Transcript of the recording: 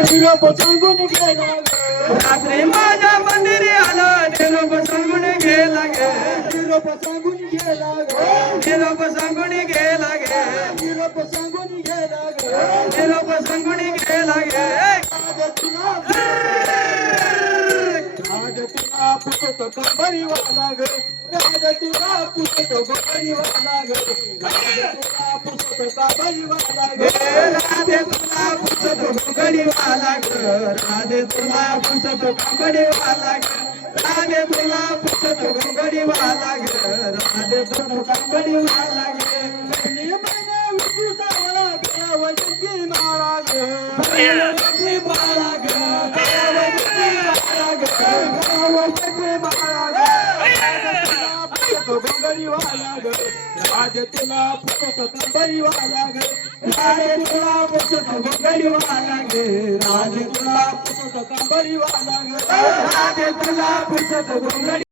निरोप सांगून गेला रात्री माझ्या मंदिरी आला निरोप सांगून गेला गे निरोप सांगून गेला निरोप सांगून गेला गे निरोप सांगून गेला निरोप सांगून गेला गे राज तुला पुसत कंबरीवाला ग राज तुला पुसत कंबरीवाला ग राज तुला पुसत कंबरीवाला ग राधे तुला पुसत घोंगडीवाला ग राधे तुला पुसत घोंगडीवाला ग राधे तुला पुसत घोंगडीवाला ग राधे तुला घोंगडीवाला ग मने विपुसावळा देवजी महाराज देवजी महाराज कंबरीवाला ग राज तुला पुसत कंबरीवाला ग राज तुला पुसत कंबरीवाला ग राज तुला पुसत कंबरीवाला ग राधे तुला पुसत घोंगडी